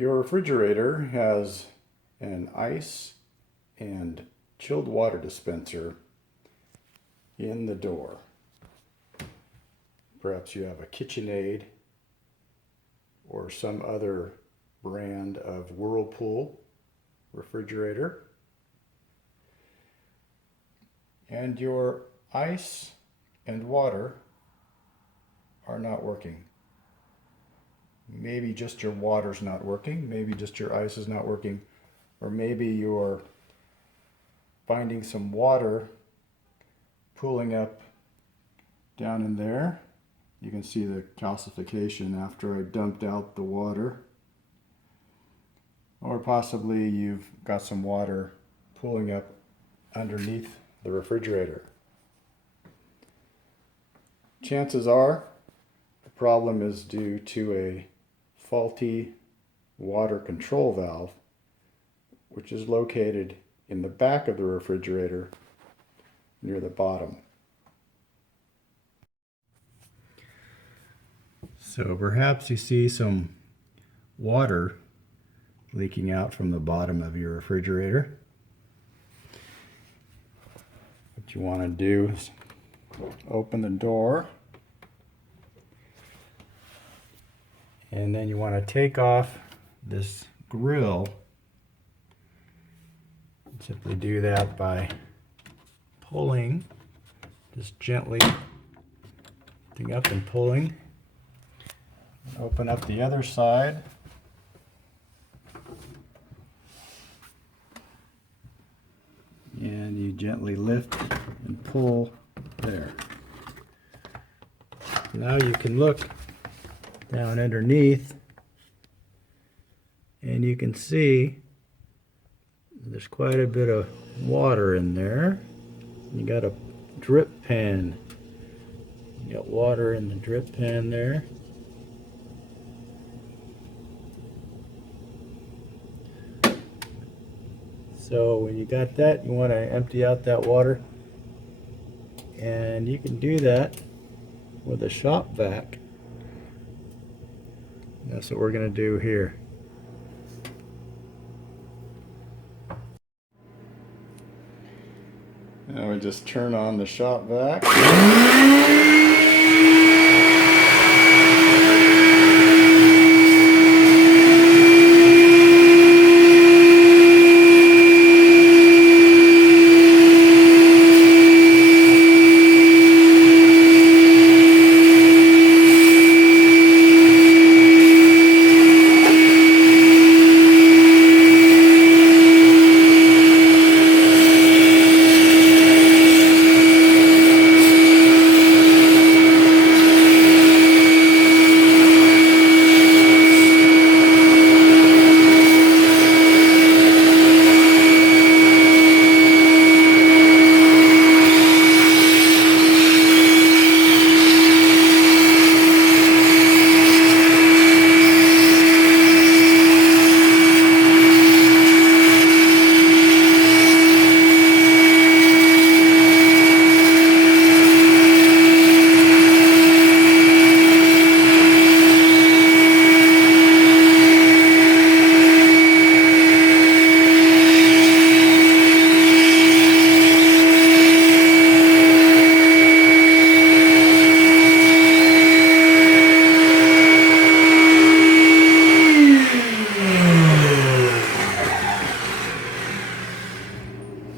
Your refrigerator has an ice and chilled water dispenser in the door. Perhaps you have a Kitchenaid or some other brand of Whirlpool refrigerator. And your ice and water are not working. Maybe just your water's not working, maybe just your ice is not working, or maybe you're finding some water pooling up down in there. You can see the calcification after I dumped out the water. Or possibly you've got some water pooling up underneath the refrigerator. Chances are the problem is due to a faulty water control valve, which is located in the back of the refrigerator near the bottom. So perhaps you see some water leaking out from the bottom of your refrigerator. What you want to do is open the door, and then you want to take off this grill. Simply do that by pulling, just gently lifting up and pulling. Open up the other side. And you gently lift and pull there. Now you can look down underneath and you can see there's quite a bit of water in there. You got a drip pan. You got water in the drip pan there. So when you got that, you want to empty out that water, and you can do that with a shop vac. That's what we're going to do here. Now we just turn on the shop vac.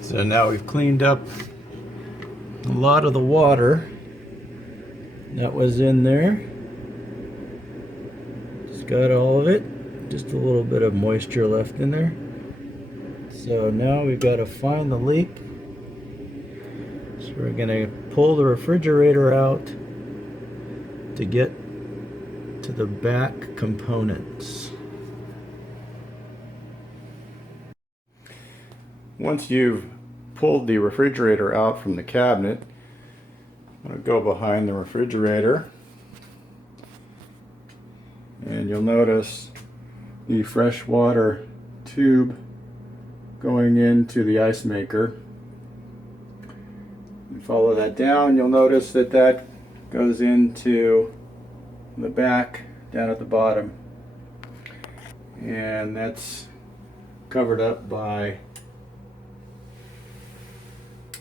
So now we've cleaned up a lot of the water that was in there. Just got all of it. Just a little bit of moisture left in there. So now we've got to find the leak. So we're going to pull the refrigerator out to get to the back components. Once you've pulled the refrigerator out from the cabinet, I'm going to go behind the refrigerator, and you'll notice the fresh water tube going into the ice maker. And follow that down, you'll notice that that goes into the back down at the bottom. and that's covered up by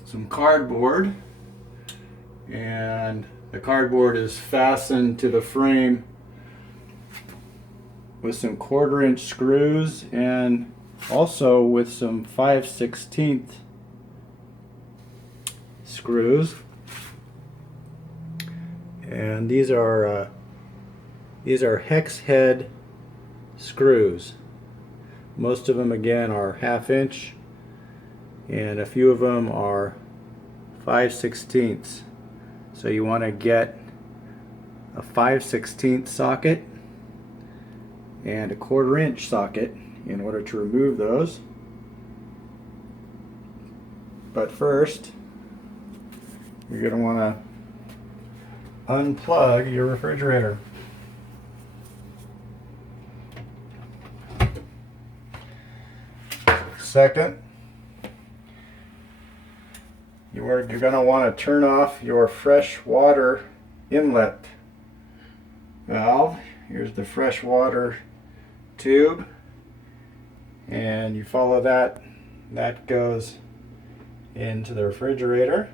some cardboard, and the cardboard is fastened to the frame with some 1/4" screws and also with some 5/16 screws. And these are hex head screws. Most of them again are 1/2", and a few of them are 5/16. So you want to get a 5/16 socket and a 1/4" socket in order to remove those. But first, you're going to want to unplug your refrigerator. Second, you're going to want to turn off your fresh water inlet valve. Here's the fresh water tube, and you follow that. That goes into the refrigerator.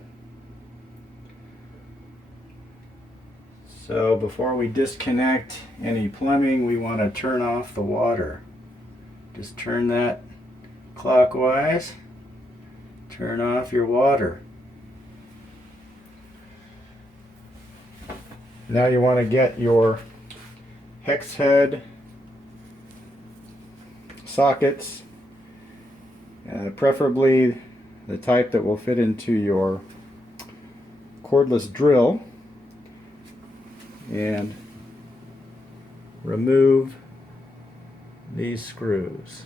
So before we disconnect any plumbing, we want to turn off the water. Just turn that clockwise. Turn off your water. Now you want to get your hex head sockets, preferably the type that will fit into your cordless drill, and remove these screws.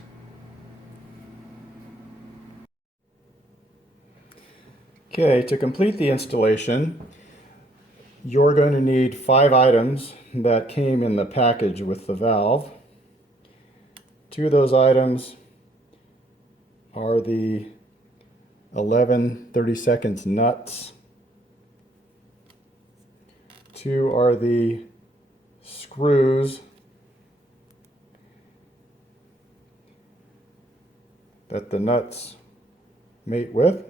Okay, to complete the installation, you're going to need 5 items that came in the package with the valve. 2 of those items are the 11/32 nuts. 2 are the screws that the nuts mate with.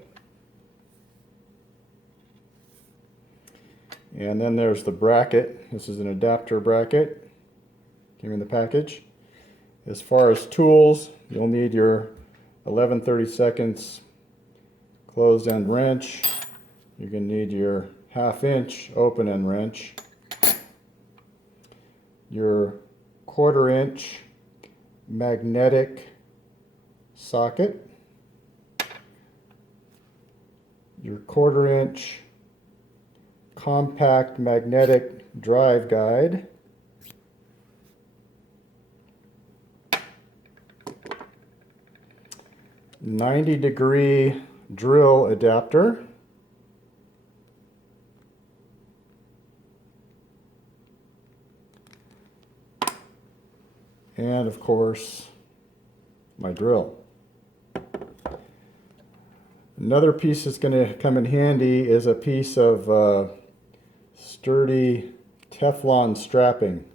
And then there's the bracket. This is an adapter bracket. Came in the package. As far as tools, you'll need your 11/32 closed end wrench. You're going to need your 1/2" open end wrench, your 1/4" magnetic socket, your 1/4" compact magnetic drive guide, '90-degree drill adapter, and of course my drill. Another piece that's going to come in handy is a piece of sturdy Teflon strapping.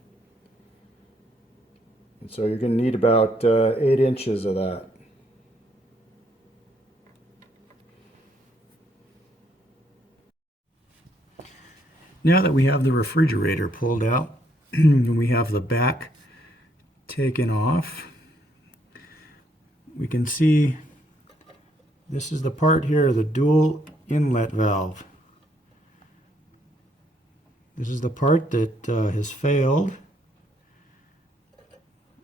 And so you're going to need about 8 inches of that. Now that we have the refrigerator pulled out and we have the back taken off, we can see this is the part here, the dual inlet valve. This is the part that has failed.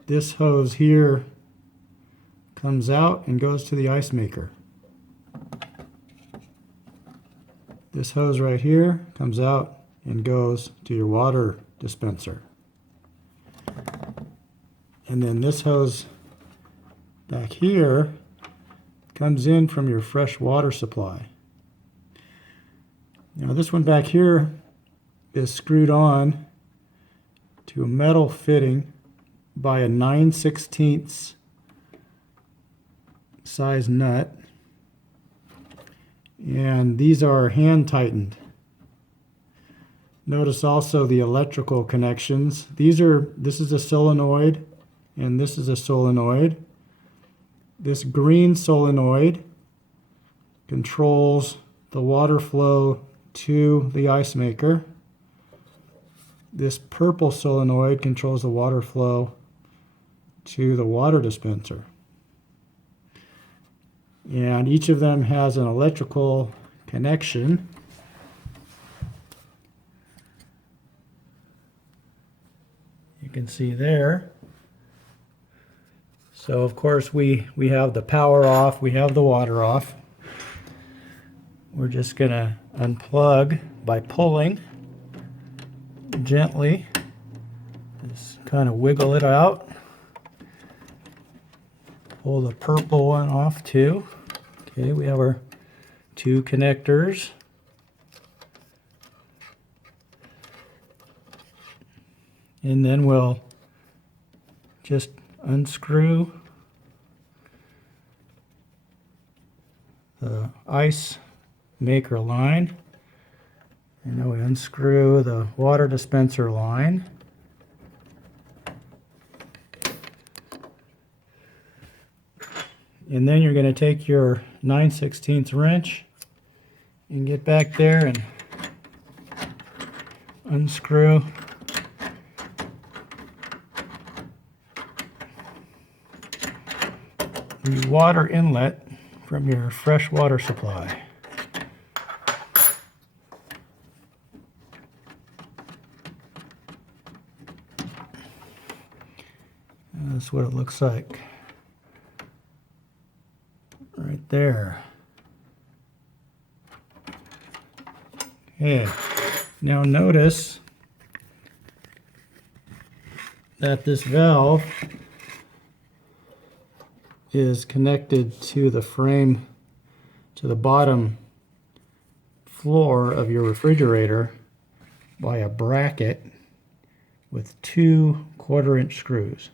This hose here comes out and goes to the ice maker. This hose right here comes out and goes to your water dispenser. And then this hose back here comes in from your fresh water supply. Now this one back here is screwed on to a metal fitting by a 9/16 size nut, and these are hand tightened. Notice also the electrical connections. This is a solenoid and this is a solenoid. This green solenoid controls the water flow to the ice maker. This purple solenoid controls the water flow to the water dispenser. And each of them has an electrical connection. You can see there. So of course we have the power off, we have the water off. We're just going to unplug by pulling gently. Just kind of wiggle it out. Pull the purple one off too. Okay, we have our two connectors. And then we'll just unscrew the ice maker line, and then we unscrew the water dispenser line. And then you're going to take your 9/16 wrench and get back there and unscrew the water inlet from your fresh water supply. And that's what it looks like right there. Okay, now notice that this valve is connected to the frame, to the bottom floor of your refrigerator by a bracket with 2 1/4-inch screws.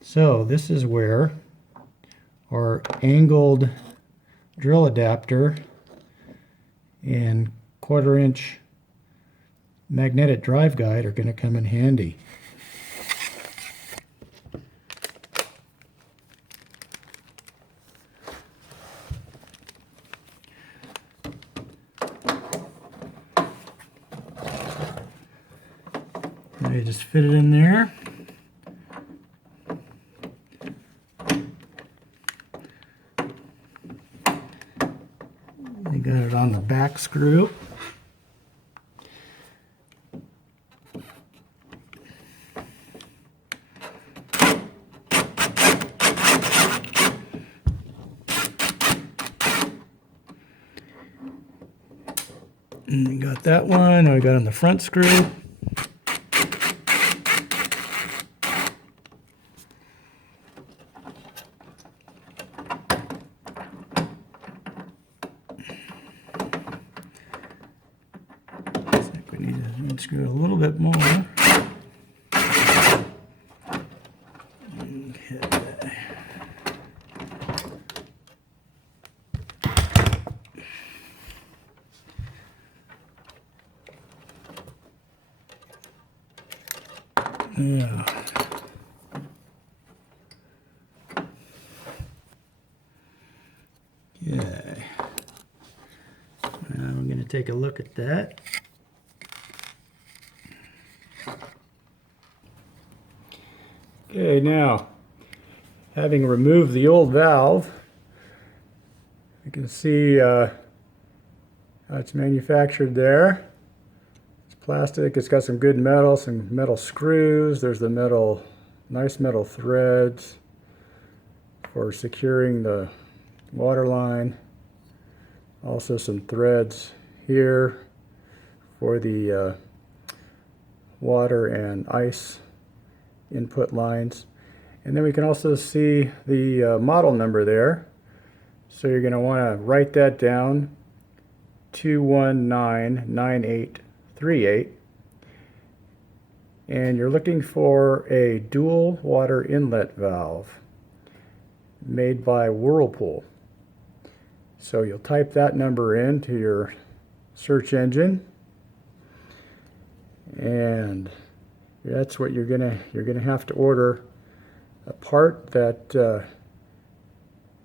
So this is where our angled drill adapter and 1/4-inch magnetic drive guide are going to come in handy. Now you just fit it in there. You got it on the back screw. And we got that one. Now we got on the front screw. We need to unscrew a little bit more. Okay. Yeah. Okay. Now we're going to take a look at that. Okay, now, having removed the old valve, you can see how it's manufactured there. It's plastic, it's got some good metal, some metal screws, there's the metal, nice metal threads for securing the water line. Also some threads here for the water and ice input lines. And then we can also see the model number there. So you're going to want to write that down, 2199838. And you're looking for a dual water inlet valve made by Whirlpool. So you'll type that number into your search engine, and that's what you're gonna have to order a part that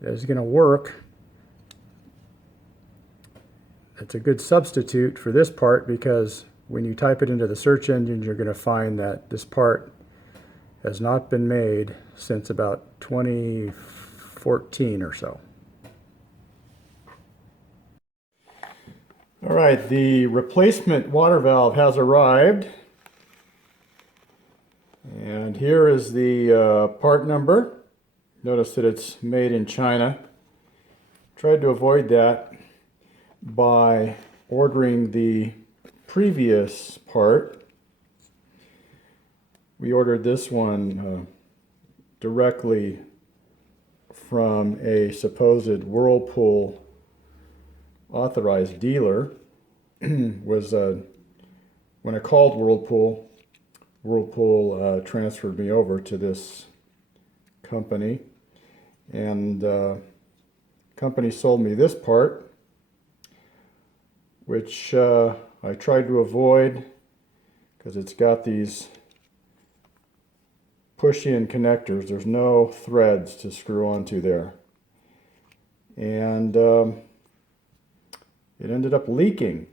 is going to work. It's a good substitute for this part, because when you type it into the search engine, you're going to find that this part has not been made since about 2014 or so. All right, the replacement water valve has arrived. And here is the part number. Notice that it's made in China. Tried to avoid that by ordering the previous part. We ordered this one directly from a supposed Whirlpool authorized dealer. Was when I called Whirlpool, transferred me over to this company, and company sold me this part, which I tried to avoid because it's got these push-in connectors. There's no threads to screw onto there, and it ended up leaking.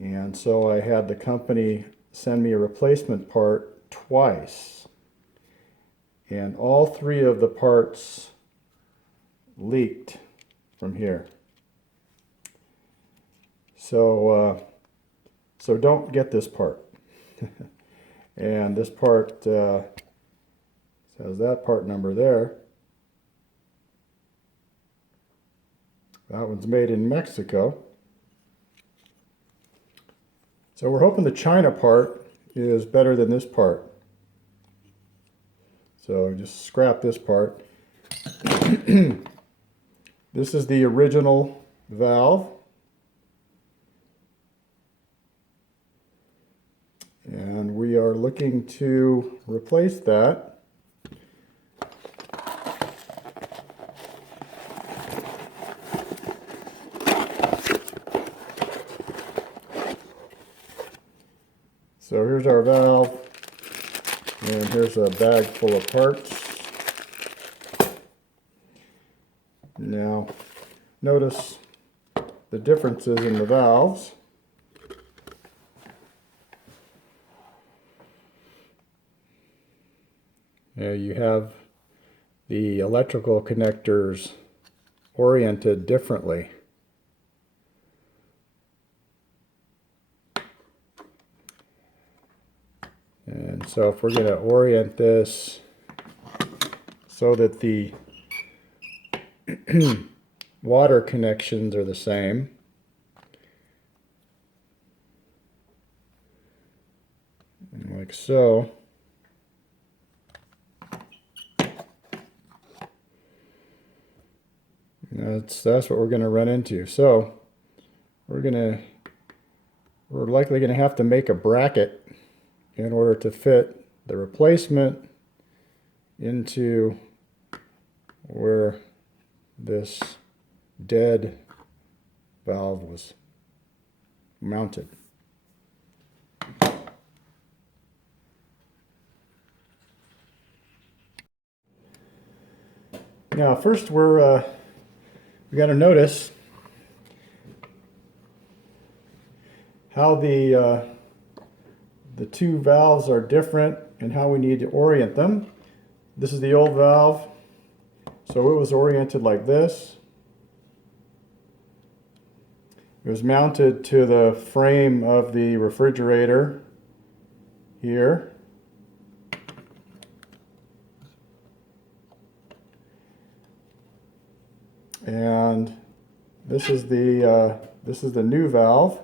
And so I had the company send me a replacement part twice. And all three of the parts leaked from here. So don't get this part. And this part has that part number there. That one's made in Mexico. So we're hoping the China part is better than this part. So just scrap this part. This is the original valve. And we are looking to replace that. So here's our valve, and here's a bag full of parts. Now, notice the differences in the valves. Now you have the electrical connectors oriented differently. And so if we're going to orient this so that the water connections are the same, like so, that's what we're going to run into. So we're likely going to have to make a bracket in order to fit the replacement into where this dead valve was mounted. Now first we got to notice how the two valves are different and how we need to orient them. This is the old valve, so it was oriented like this. It was mounted to the frame of the refrigerator here. And this is the new valve.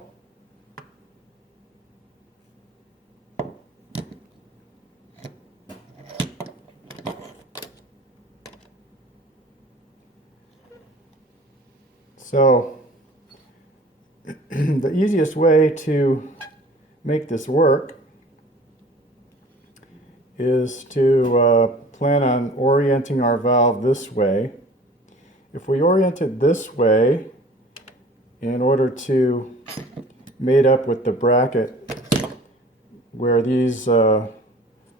So the easiest way to make this work is to plan on orienting our valve this way. If we orient it this way in order to mate up with the bracket where these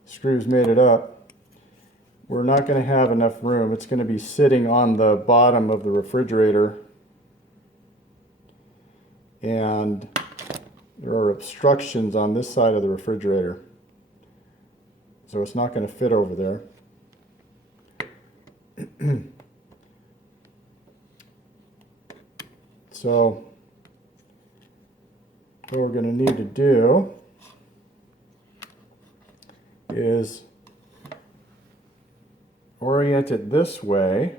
screws made it up, we're not going to have enough room. It's going to be sitting on the bottom of the refrigerator, and there are obstructions on this side of the refrigerator, so it's not going to fit over there. So what we're going to need to do is orient it this way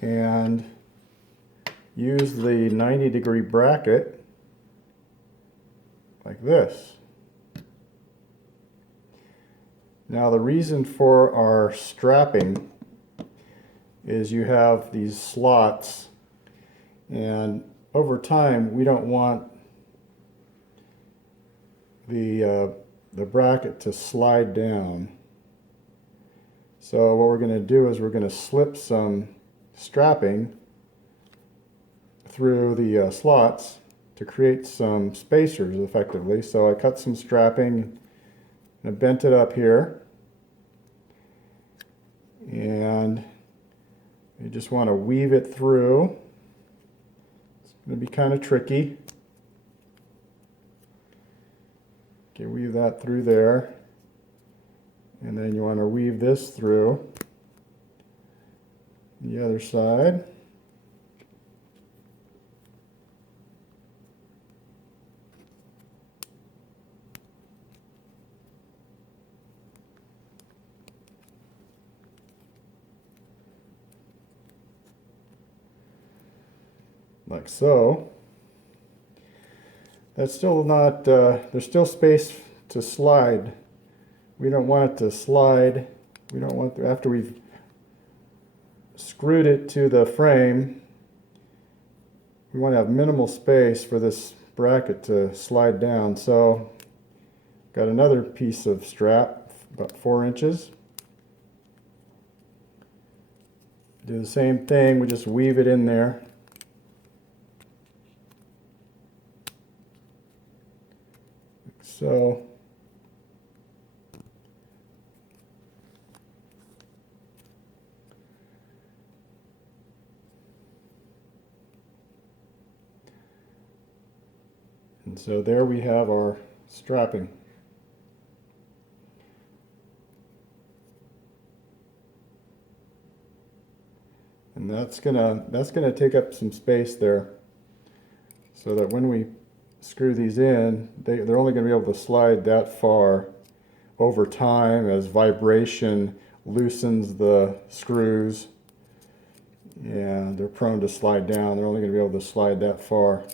and use the 90-degree bracket like this. Now the reason for our strapping is you have these slots, and over time we don't want the bracket to slide down. So what we're going to do is we're going to slip some strapping through the slots to create some spacers effectively. So I cut some strapping and I bent it up here, and you just want to weave it through. It's going to be kind of tricky. Okay, weave that through there, and then you want to weave this through the other side. Like so. That's still not, there's still space to slide. We don't want it to slide. We don't want, after we've screwed it to the frame, we want to have minimal space for this bracket to slide down. So got another piece of strap, about 4 inches. Do the same thing, we just weave it in there. So and so there we have our strapping. And that's gonna take up some space there, so that when we screw these in, they're only going to be able to slide that far. Over time, as vibration loosens the screws, and they're prone to slide down, they're only going to be able to slide that far.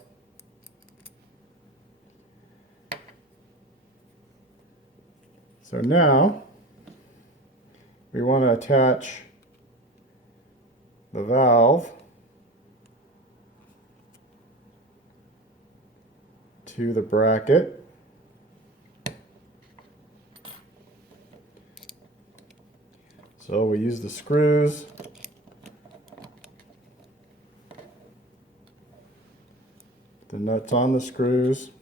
So now we want to attach the valve to the bracket. So we use the screws. The nuts on the screws.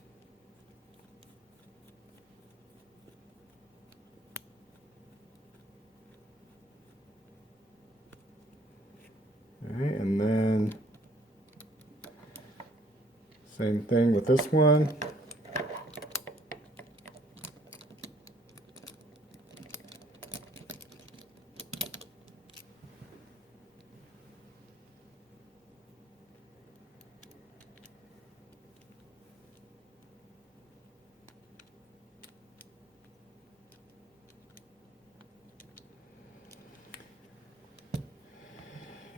Okay, and then same thing with this one.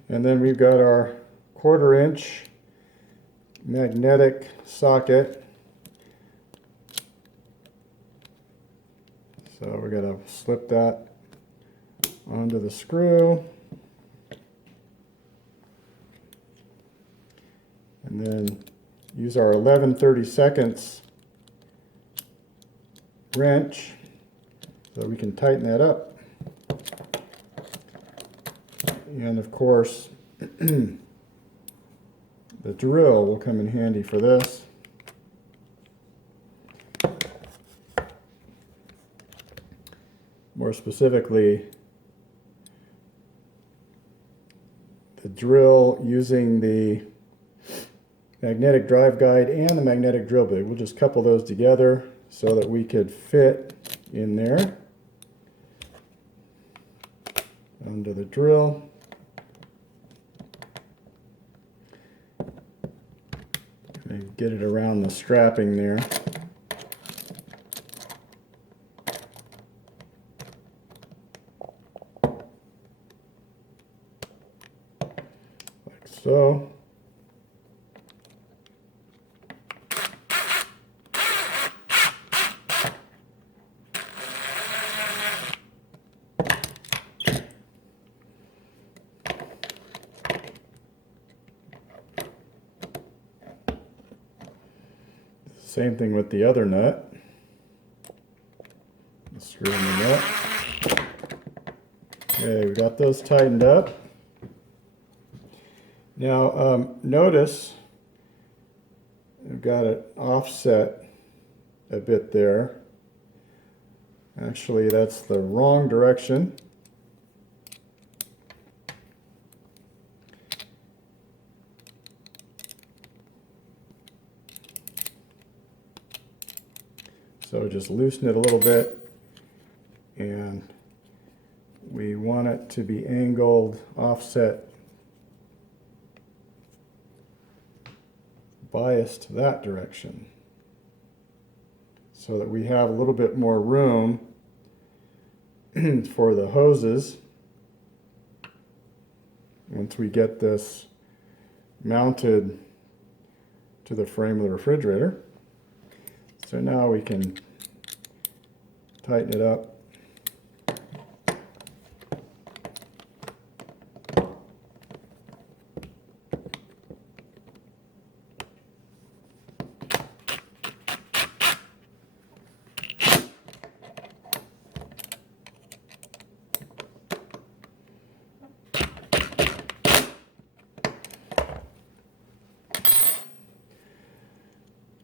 And then we've got our 1/4 inch magnetic socket. So we're going to slip that onto the screw. And then use our 11/32 wrench so we can tighten that up. And of course, the drill will come in handy for this. More more specifically, the drill using the magnetic drive guide and the magnetic drill bit. We'll just couple those together so that we could fit in there under the drill. Maybe get it around the strapping there. Like so. Same thing with the other nut. Screw in the nut. Okay, we got those tightened up. Now notice I've got it offset a bit there. Actually, that's the wrong direction. So just loosen it a little bit, and we want it to be angled offset, biased that direction, so that we have a little bit more room for the hoses once we get this mounted to the frame of the refrigerator. So now we can tighten it up.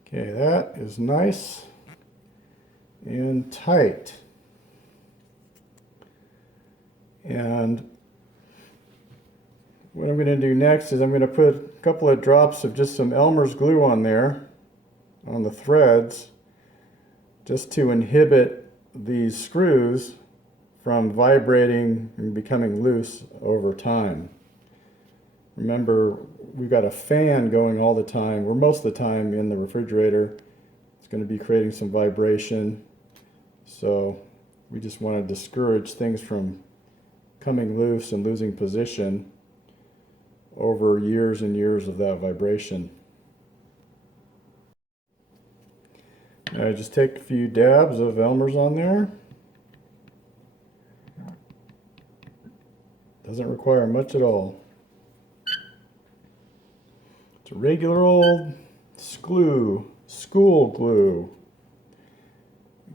Okay, that is nice and tight. And what I'm going to do next is I'm going to put a couple of drops of just some Elmer's glue on there, on the threads, just to inhibit these screws from vibrating and becoming loose over time. Remember, we've got a fan going all the time. We're most of the time in the refrigerator. It's going to be creating some vibration. So we just want to discourage things from coming loose and losing position over years and years of that vibration. Now just take a few dabs of Elmer's on there. Doesn't require much at all. It's a regular old school glue.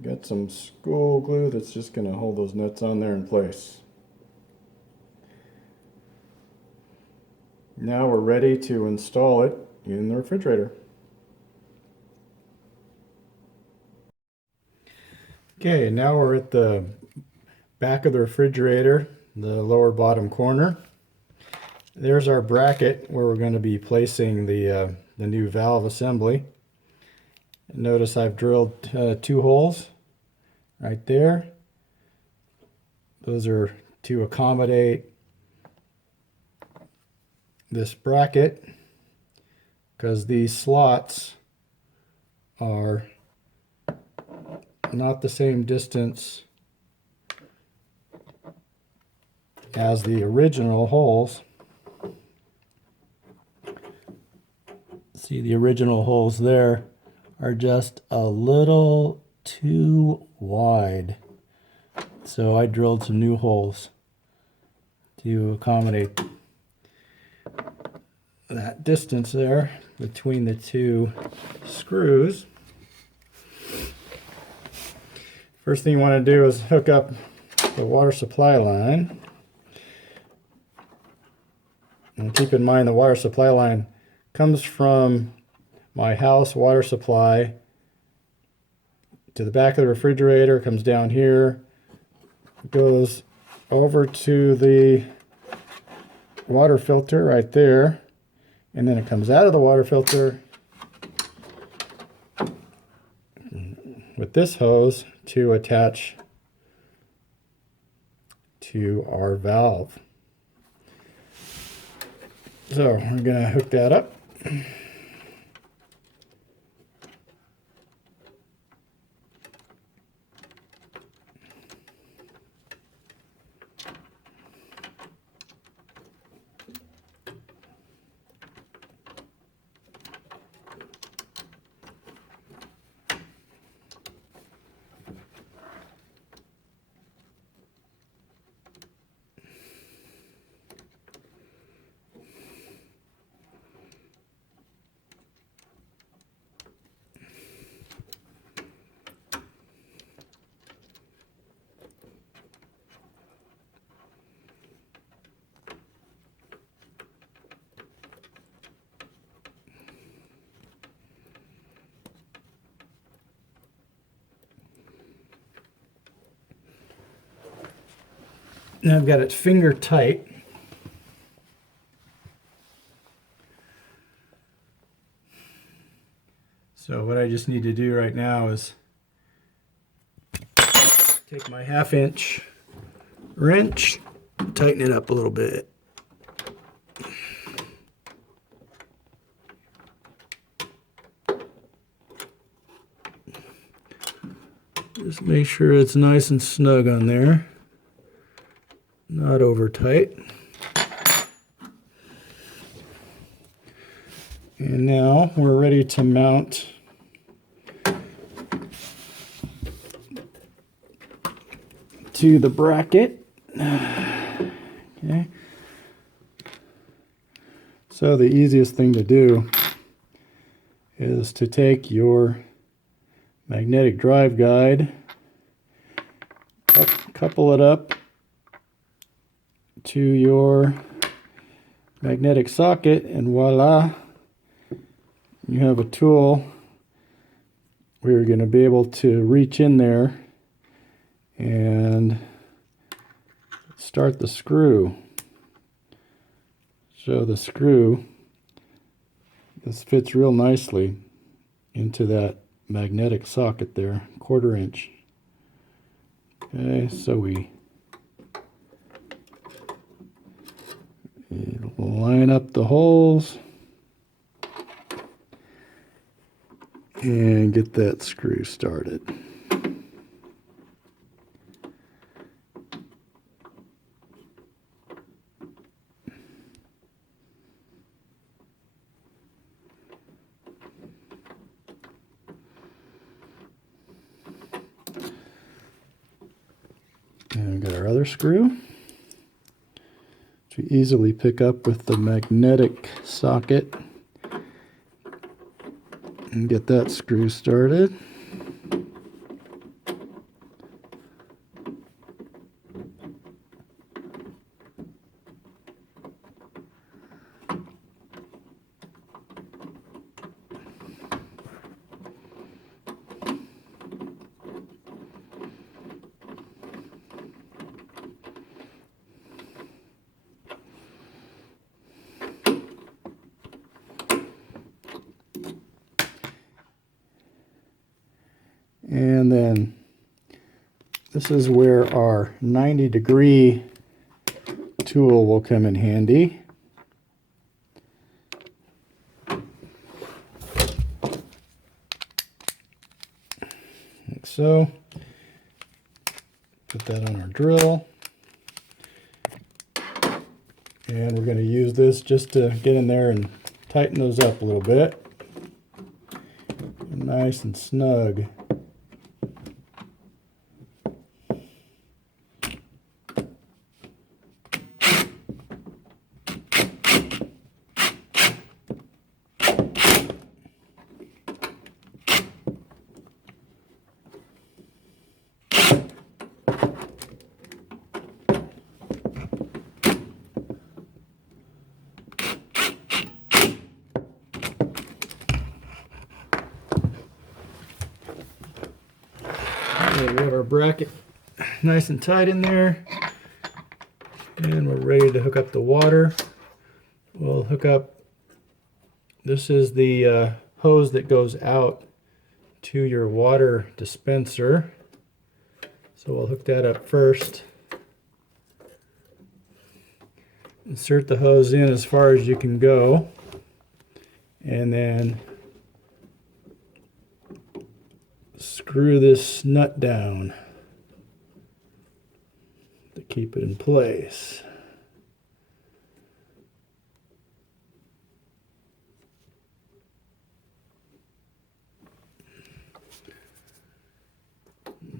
Got some school glue that's just going to hold those nuts on there in place. Now we're ready to install it in the refrigerator. Okay, now we're at the back of the refrigerator, the lower bottom corner. There's our bracket where we're going to be placing the new valve assembly. Notice I've drilled 2 holes right there. Those are to accommodate this bracket, because these slots are not the same distance as the original holes. See, the original holes there are just a little too wide. So I drilled some new holes to accommodate that distance there between the 2 screws. First thing you want to do is hook up the water supply line. And keep in mind the water supply line comes from my house water supply to the back of the refrigerator, comes down here, goes over to the water filter right there, and then it comes out of the water filter with this hose to attach to our valve. So we're going to hook that up. Now I've got it finger tight. So what I just need to do right now is take my 1/2 inch wrench, tighten it up a little bit. Just make sure it's nice and snug on there, not over tight. And now we're ready to mount to the bracket. Okay. So the easiest thing to do is to take your magnetic drive guide, couple it up to your magnetic socket, and voila, you have a tool where you're going to be able to reach in there and start the screw. So the screw, this fits real nicely into that magnetic socket there, 1/4 inch. Okay, so we line up the holes and get that screw started. And we've got our other screw, which we easily pick up with the magnetic socket and get that screw started. And then this is where our 90-degree tool will come in handy. Like so. Put that on our drill. And we're going to use this just to get in there and tighten those up a little bit. Nice and snug. We have our bracket nice and tight in there. And we're ready to hook up the water. We'll hook up, this is the hose that goes out to your water dispenser. So we'll hook that up first. Insert the hose in as far as you can go. And then screw this nut down to keep it in place.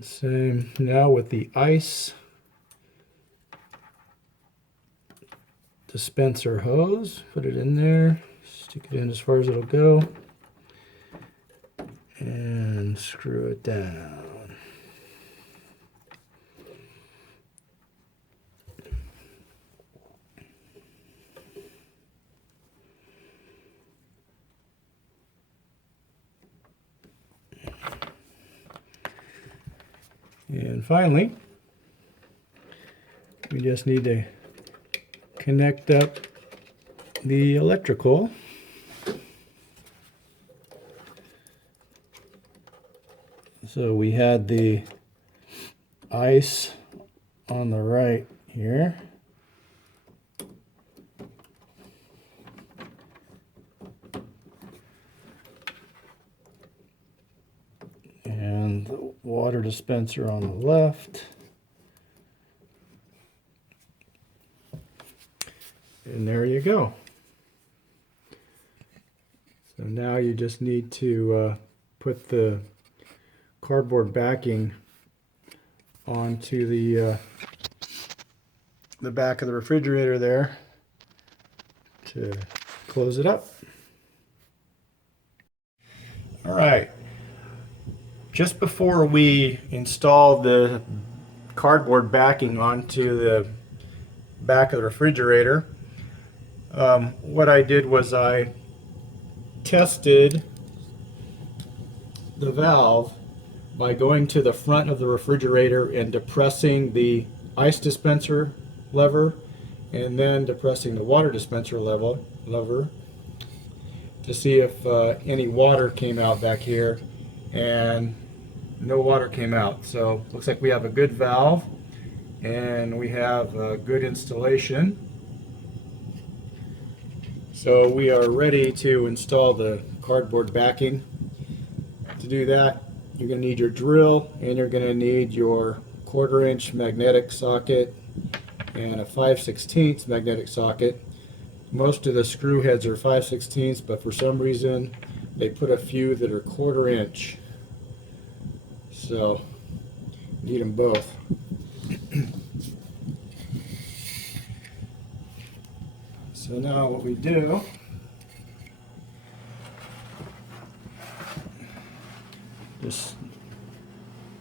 Same now with the ice dispenser hose. Put it in there, stick it in as far as it'll go, and screw it down. And finally, we just need to connect up the electrical. So we had the ice on the right here. And the water dispenser on the left. And there you go. So now you just need to put the cardboard backing onto the back of the refrigerator there to close it up. All right. Just before we installed the cardboard backing onto the back of the refrigerator, what I did was I tested the valve by going to the front of the refrigerator and depressing the ice dispenser lever and then depressing the water dispenser lever to see if any water came out back here, and no water came out. So looks like we have a good valve and we have a good installation. So we are ready to install the cardboard backing. To do that, you're going to need your drill and you're going to need your 1/4 inch magnetic socket and a 5/16 magnetic socket. Most of the screw heads are 5/16, but for some reason they put a few that are 1/4 inch. So you need them both. So now what we do, just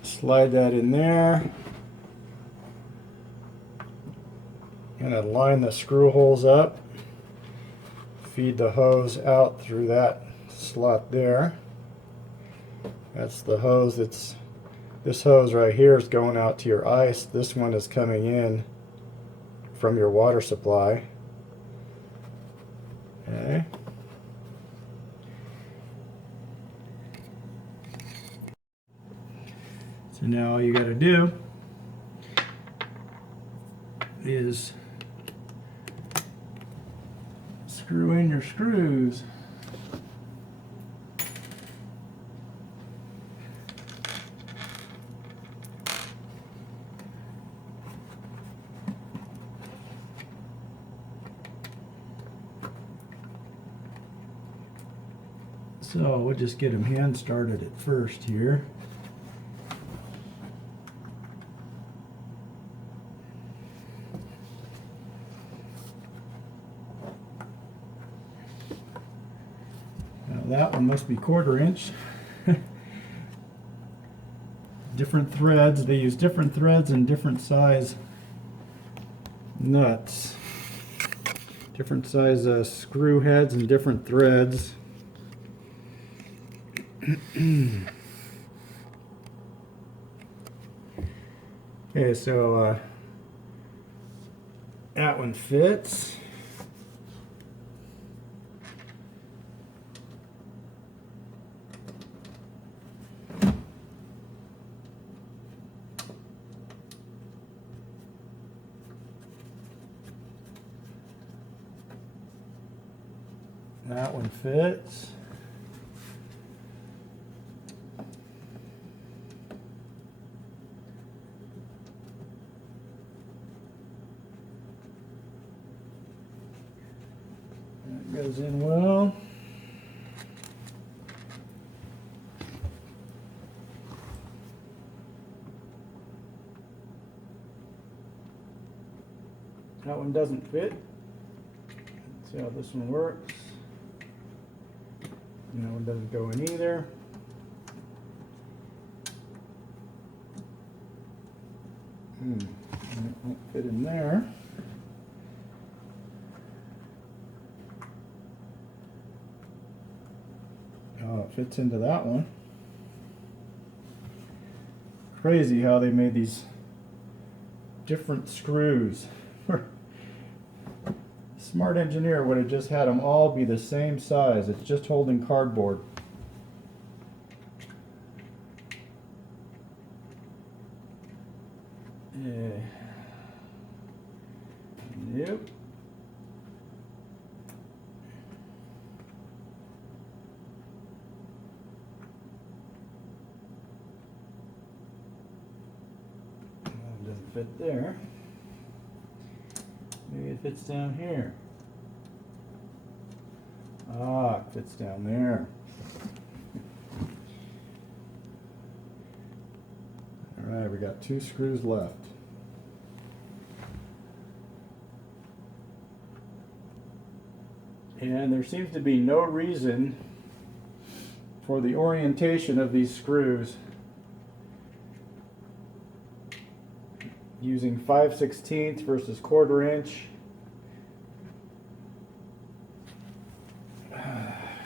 slide that in there. Gonna line the screw holes up. Feed the hose out through that slot there. That's the hose. This hose right here is going out to your ice. This one is coming in from your water supply. Okay. So now all you got to do is screw in your screws. So we'll just get them hand started at first here. Now that one must be 1/4 inch. Different threads. They use different threads and different size nuts. Different size screw heads and different threads. Okay, so that one fits. That one fits. That goes in well. That one doesn't fit. Let's see how this one works. And that one doesn't go in either. It won't fit in there. Oh, it fits into that one. Crazy how they made these different screws. Smart engineer would have just had them all be the same size. It's just holding cardboard. Yep. Doesn't fit there. Maybe it fits down here. Ah, it fits down there. All right, we got 2 screws left. And there seems to be no reason for the orientation of these screws using 5/16 versus 1/4 inch.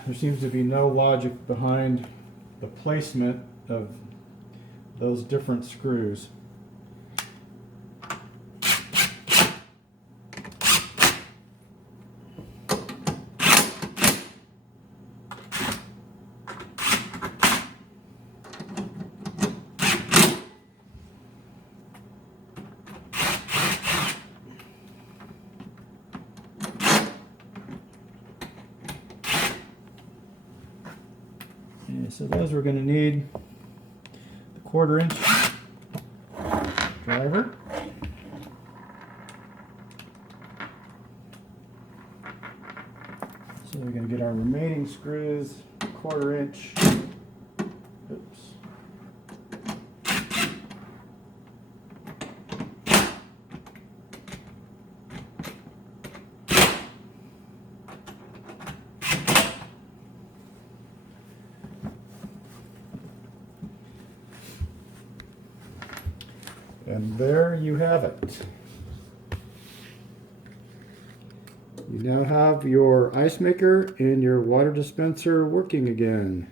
There seems to be no logic behind the placement of those different screws. Okay, so those we're going to need the 1/4 inch driver. So we're going to get our remaining screws, 1/4 inch. Oops. And there you have it. You now have your ice maker and your water dispenser working again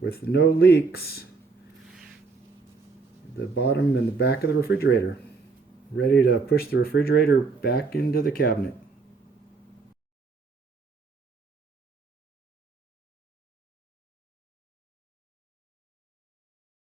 with no leaks. The bottom and the back of the refrigerator. Ready to push the refrigerator back into the cabinet.